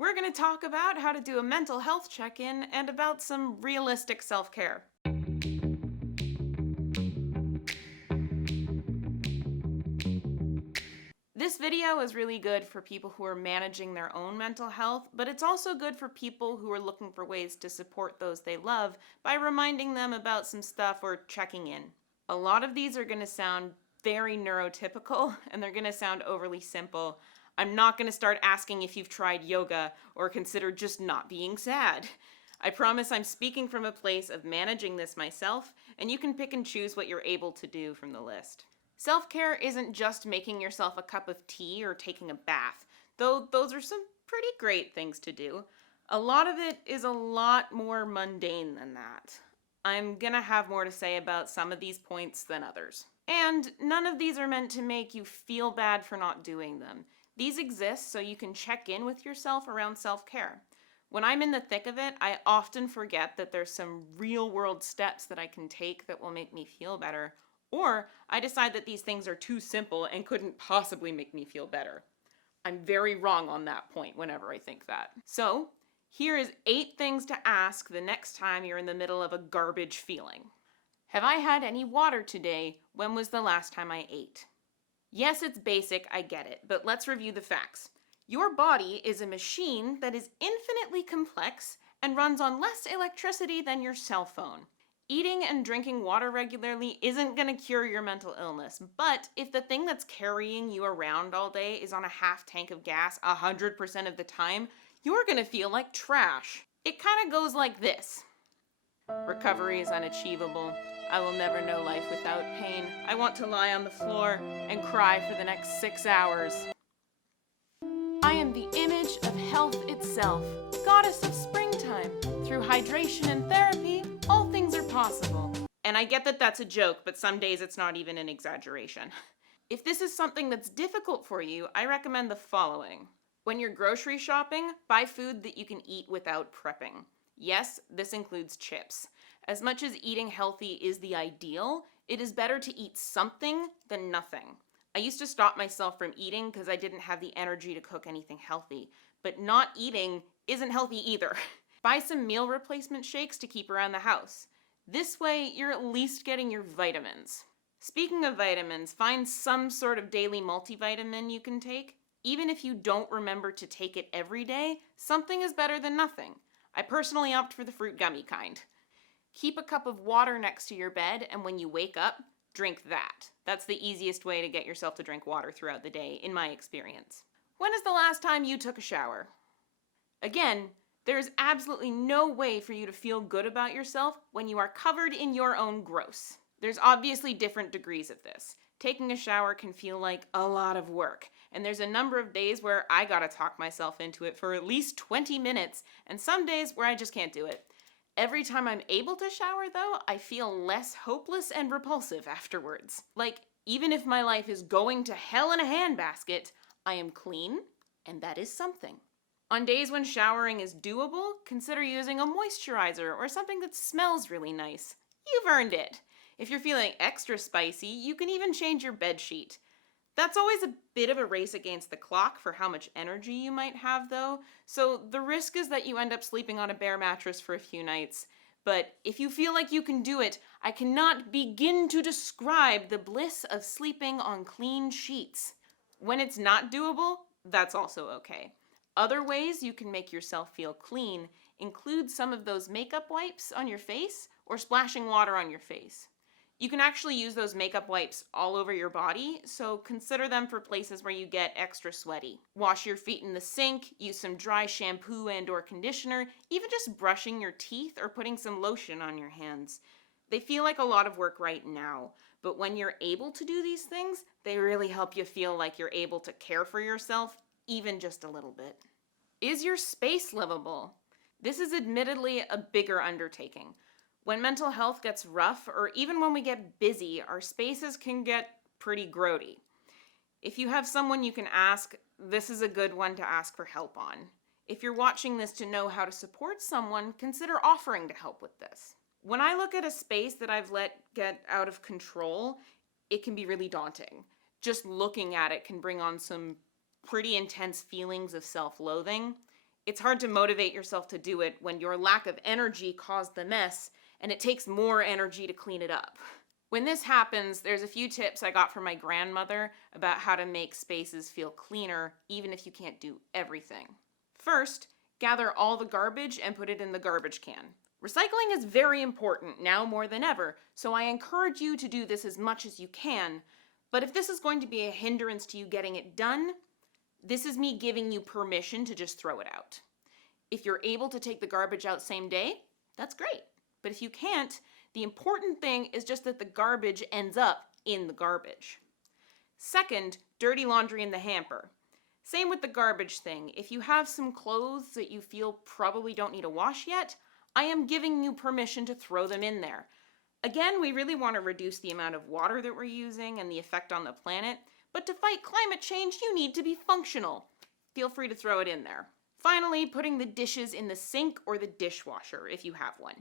We're going to talk about how to do a mental health check-in and about some realistic self-care. This video is really good for people who are managing their own mental health, but it's also good for people who are looking for ways to support those they love by reminding them about some stuff or checking in. A lot of these are going to sound very neurotypical and they're going to sound overly simple. I'm not going to start asking if you've tried yoga or consider just not being sad. I promise I'm speaking from a place of managing this myself, and you can pick and choose what you're able to do from the list. Self-care isn't just making yourself a cup of tea or taking a bath, though those are some pretty great things to do. A lot of it is a lot more mundane than that. I'm gonna have more to say about some of these points than others. And none of these are meant to make you feel bad for not doing them. These exist so you can check in with yourself around self-care. When I'm in the thick of it, I often forget that there's some real-world steps that I can take that will make me feel better, or I decide that these things are too simple and couldn't possibly make me feel better. I'm very wrong on that point whenever I think that. So, here is 8 things to ask the next time you're in the middle of a garbage feeling. Have I had any water today? When was the last time I ate? Yes, it's basic, I get it, but let's review the facts. Your body is a machine that is infinitely complex and runs on less electricity than your cell phone. Eating and drinking water regularly isn't going to cure your mental illness, but if the thing that's carrying you around all day is on a half tank of gas 100% of the time, you're going to feel like trash. It kind of goes like this. Recovery is unachievable. I will never know life without pain. I want to lie on the floor and cry for the next 6 hours. I am the image of health itself, goddess of springtime. Through hydration and therapy, all things are possible. And I get that that's a joke, but some days it's not even an exaggeration. If this is something that's difficult for you, I recommend the following. When you're grocery shopping, buy food that you can eat without prepping. Yes, this includes chips. As much as eating healthy is the ideal, it is better to eat something than nothing. I used to stop myself from eating because I didn't have the energy to cook anything healthy, but not eating isn't healthy either. Buy some meal replacement shakes to keep around the house. This way, you're at least getting your vitamins. Speaking of vitamins, find some sort of daily multivitamin you can take. Even if you don't remember to take it every day, something is better than nothing. I personally opt for the fruit gummy kind. Keep a cup of water next to your bed, and when you wake up, drink that. That's the easiest way to get yourself to drink water throughout the day, in my experience. When is the last time you took a shower? Again, there is absolutely no way for you to feel good about yourself when you are covered in your own gross. There's obviously different degrees of this. Taking a shower can feel like a lot of work, and there's a number of days where I gotta talk myself into it for at least 20 minutes, and some days where I just can't do it. Every time I'm able to shower, though, I feel less hopeless and repulsive afterwards. Like, even if my life is going to hell in a handbasket, I am clean, and that is something. On days when showering is doable, consider using a moisturizer or something that smells really nice. You've earned it. If you're feeling extra spicy, you can even change your bed sheet. That's always a bit of a race against the clock for how much energy you might have, though, so the risk is that you end up sleeping on a bare mattress for a few nights. But if you feel like you can do it, I cannot begin to describe the bliss of sleeping on clean sheets. When it's not doable, that's also okay. Other ways you can make yourself feel clean include some of those makeup wipes on your face or splashing water on your face. You can actually use those makeup wipes all over your body, so consider them for places where you get extra sweaty. Wash your feet in the sink, use some dry shampoo and or conditioner, even just brushing your teeth or putting some lotion on your hands. They feel like a lot of work right now, but when you're able to do these things, they really help you feel like you're able to care for yourself, even just a little bit. Is your space livable? This is admittedly a bigger undertaking. When mental health gets rough, or even when we get busy, our spaces can get pretty grody. If you have someone you can ask, this is a good one to ask for help on. If you're watching this to know how to support someone, consider offering to help with this. When I look at a space that I've let get out of control, it can be really daunting. Just looking at it can bring on some pretty intense feelings of self-loathing. It's hard to motivate yourself to do it when your lack of energy caused the mess and it takes more energy to clean it up. When this happens, there's a few tips I got from my grandmother about how to make spaces feel cleaner, even if you can't do everything. First, gather all the garbage and put it in the garbage can. Recycling is very important now more than ever, so I encourage you to do this as much as you can. But if this is going to be a hindrance to you getting it done, this is me giving you permission to just throw it out. If you're able to take the garbage out same day, that's great. But if you can't, the important thing is just that the garbage ends up in the garbage. Second, dirty laundry in the hamper. Same with the garbage thing. If you have some clothes that you feel probably don't need a wash yet, I am giving you permission to throw them in there. Again, we really want to reduce the amount of water that we're using and the effect on the planet, but to fight climate change, you need to be functional. Feel free to throw it in there. Finally, putting the dishes in the sink or the dishwasher if you have one.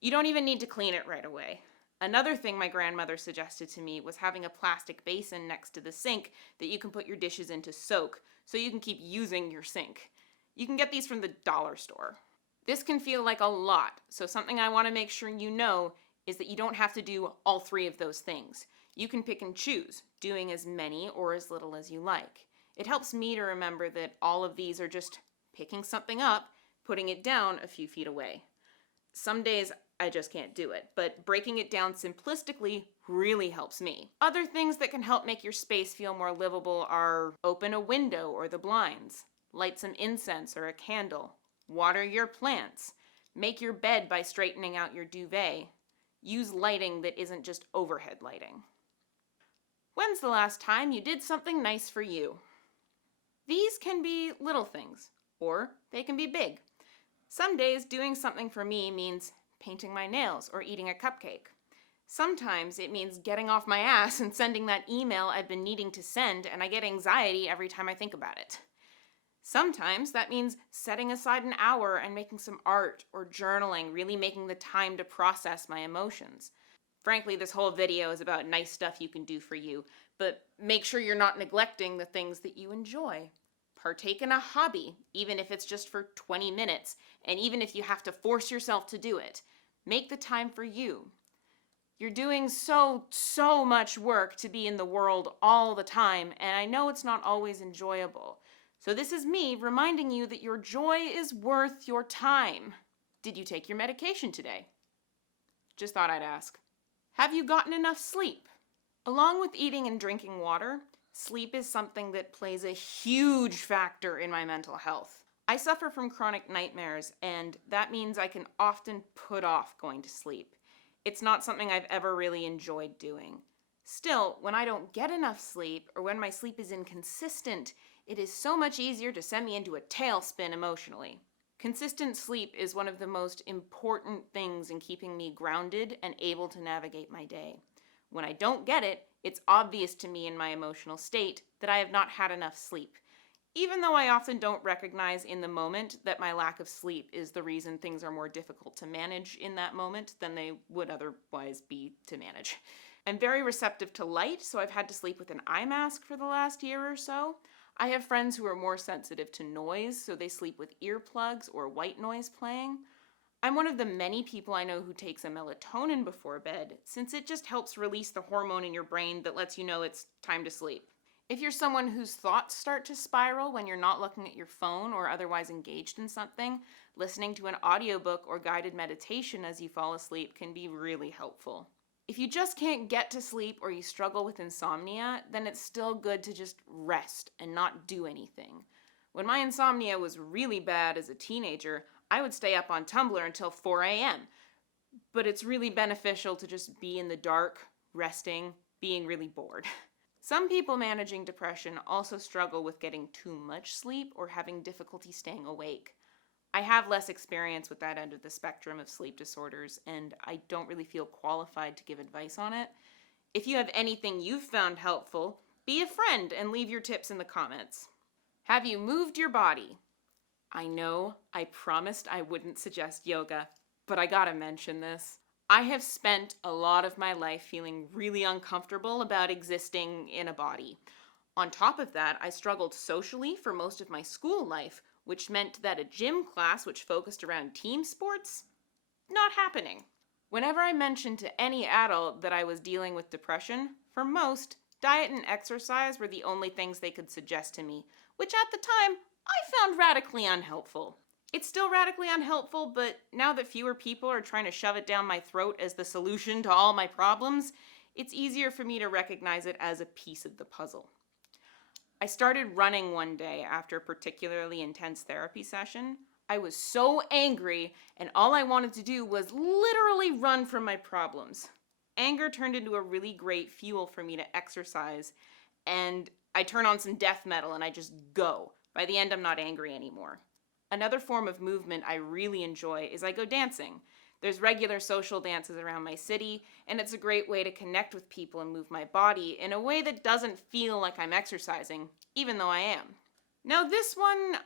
You don't even need to clean it right away. Another thing my grandmother suggested to me was having a plastic basin next to the sink that you can put your dishes in to soak, so you can keep using your sink. You can get these from the dollar store. This can feel like a lot, so something I want to make sure you know is that you don't have to do all three of those things. You can pick and choose, doing as many or as little as you like. It helps me to remember that all of these are just picking something up, putting it down a few feet away. Some days I just can't do it, but breaking it down simplistically really helps me. Other things that can help make your space feel more livable are open a window or the blinds, light some incense or a candle, water your plants, make your bed by straightening out your duvet, use lighting that isn't just overhead lighting. When's the last time you did something nice for you? These can be little things, or they can be big. Some days doing something for me means painting my nails or eating a cupcake. Sometimes it means getting off my ass and sending that email I've been needing to send, and I get anxiety every time I think about it. Sometimes that means setting aside an hour and making some art or journaling, really making the time to process my emotions. Frankly, this whole video is about nice stuff you can do for you, but make sure you're not neglecting the things that you enjoy. Partake in a hobby, even if it's just for 20 minutes, and even if you have to force yourself to do it. Make the time for you. You're doing so much work to be in the world all the time, and I know it's not always enjoyable. So this is me reminding you that your joy is worth your time. Did you take your medication today? Just thought I'd ask. Have you gotten enough sleep? Along with eating and drinking water, sleep is something that plays a huge factor in my mental health. I suffer from chronic nightmares, and that means I can often put off going to sleep. It's not something I've ever really enjoyed doing. Still, when I don't get enough sleep, or when my sleep is inconsistent, it is so much easier to send me into a tailspin emotionally. Consistent sleep is one of the most important things in keeping me grounded and able to navigate my day. When I don't get it, it's obvious to me in my emotional state that I have not had enough sleep. Even though I often don't recognize in the moment that my lack of sleep is the reason things are more difficult to manage in that moment than they would otherwise be to manage. I'm very receptive to light, so I've had to sleep with an eye mask for the last year or so. I have friends who are more sensitive to noise, so they sleep with earplugs or white noise playing. I'm one of the many people I know who takes a melatonin before bed, since it just helps release the hormone in your brain that lets you know it's time to sleep. If you're someone whose thoughts start to spiral when you're not looking at your phone or otherwise engaged in something, listening to an audiobook or guided meditation as you fall asleep can be really helpful. If you just can't get to sleep or you struggle with insomnia, then it's still good to just rest and not do anything. When my insomnia was really bad as a teenager, I would stay up on Tumblr until 4 a.m. But it's really beneficial to just be in the dark, resting, being really bored. Some people managing depression also struggle with getting too much sleep or having difficulty staying awake. I have less experience with that end of the spectrum of sleep disorders, and I don't really feel qualified to give advice on it. If you have anything you've found helpful, be a friend and leave your tips in the comments. Have you moved your body? I know I promised I wouldn't suggest yoga, but I gotta mention this. I have spent a lot of my life feeling really uncomfortable about existing in a body. On top of that, I struggled socially for most of my school life, which meant that a gym class which focused around team sports, not happening. Whenever I mentioned to any adult that I was dealing with depression, for most, diet and exercise were the only things they could suggest to me, which at the time I found radically unhelpful. It's still radically unhelpful, but now that fewer people are trying to shove it down my throat as the solution to all my problems, it's easier for me to recognize it as a piece of the puzzle. I started running one day after a particularly intense therapy session. I was so angry, and all I wanted to do was literally run from my problems. Anger turned into a really great fuel for me to exercise, and I turn on some death metal and I just go. By the end, I'm not angry anymore. Another form of movement I really enjoy is I go dancing. There's regular social dances around my city, and it's a great way to connect with people and move my body in a way that doesn't feel like I'm exercising, even though I am. Now this one,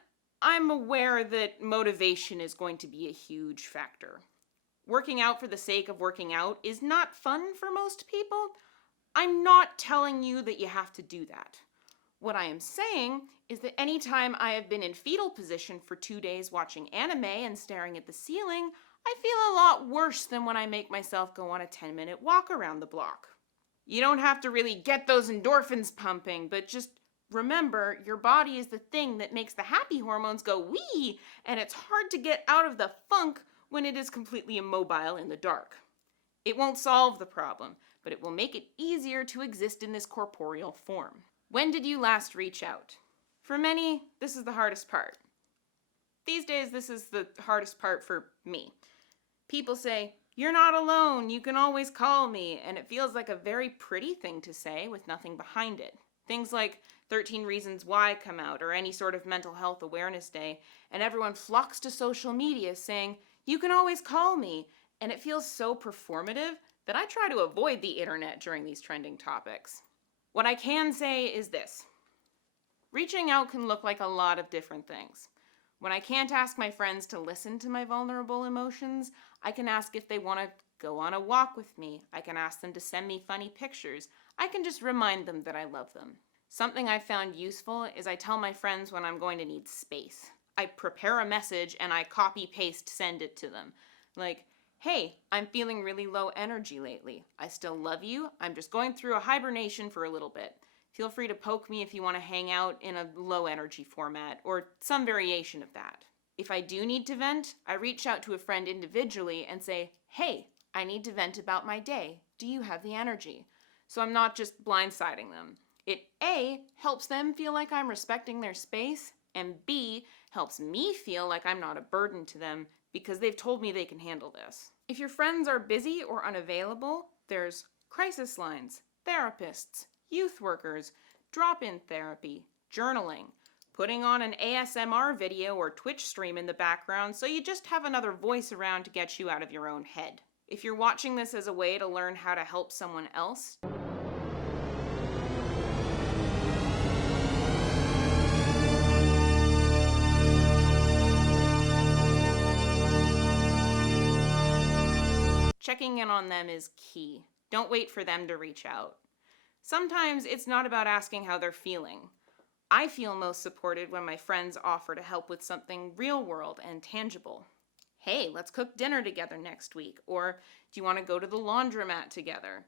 I'm aware that motivation is going to be a huge factor. Working out for the sake of working out is not fun for most people. I'm not telling you that you have to do that. What I am saying is that anytime I have been in fetal position for 2 days watching anime and staring at the ceiling, I feel a lot worse than when I make myself go on a 10-minute walk around the block. You don't have to really get those endorphins pumping, but just remember, your body is the thing that makes the happy hormones go wee, and it's hard to get out of the funk when it is completely immobile in the dark. It won't solve the problem, but it will make it easier to exist in this corporeal form. When did you last reach out? For many, this is the hardest part. These days, this is the hardest part for me. People say, "You're not alone, you can always call me," and it feels like a very pretty thing to say with nothing behind it. Things like 13 Reasons Why come out, or any sort of mental health awareness day, and everyone flocks to social media saying, "You can always call me," and it feels so performative that I try to avoid the internet during these trending topics. What I can say is this. Reaching out can look like a lot of different things. When I can't ask my friends to listen to my vulnerable emotions, I can ask if they want to go on a walk with me. I can ask them to send me funny pictures. I can just remind them that I love them. Something I've found useful is I tell my friends when I'm going to need space. I prepare a message and I copy-paste send it to them. Like, "Hey, I'm feeling really low energy lately. I still love you. I'm just going through a hibernation for a little bit. Feel free to poke me if you want to hang out in a low energy format," or some variation of that. If I do need to vent, I reach out to a friend individually and say, "Hey, I need to vent about my day. Do you have the energy?" So I'm not just blindsiding them. It A, helps them feel like I'm respecting their space, and B, helps me feel like I'm not a burden to them because they've told me they can handle this. If your friends are busy or unavailable, there's crisis lines, therapists, youth workers, drop-in therapy, journaling, putting on an ASMR video or Twitch stream in the background so you just have another voice around to get you out of your own head. If you're watching this as a way to learn how to help someone else, checking in on them is key. Don't wait for them to reach out. Sometimes it's not about asking how they're feeling. I feel most supported when my friends offer to help with something real world and tangible. "Hey, let's cook dinner together next week," or "Do you want to go to the laundromat together?"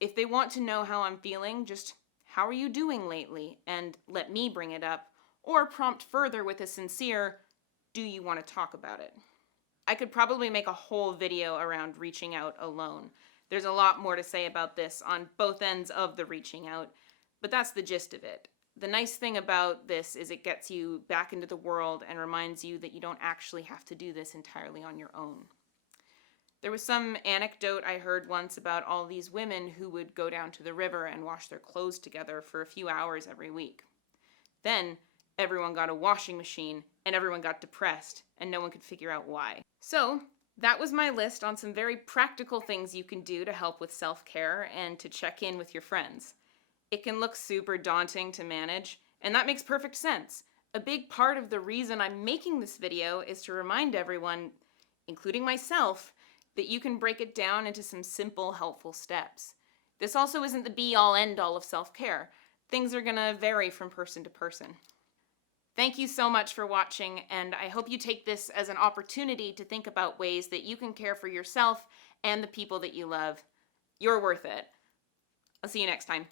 If they want to know how I'm feeling, just "How are you doing lately?" and let me bring it up, or prompt further with a sincere, "Do you want to talk about it?" I could probably make a whole video around reaching out alone. There's a lot more to say about this on both ends of the reaching out, but that's the gist of it. The nice thing about this is it gets you back into the world and reminds you that you don't actually have to do this entirely on your own. There was some anecdote I heard once about all these women who would go down to the river and wash their clothes together for a few hours every week. Then everyone got a washing machine and everyone got depressed and no one could figure out why. So that was my list on some very practical things you can do to help with self-care and to check in with your friends. It can look super daunting to manage, and that makes perfect sense. A big part of the reason I'm making this video is to remind everyone, including myself, that you can break it down into some simple, helpful steps. This also isn't the be-all, end-all of self-care. Things are gonna vary from person to person. Thank you so much for watching, and I hope you take this as an opportunity to think about ways that you can care for yourself and the people that you love. You're worth it. I'll see you next time.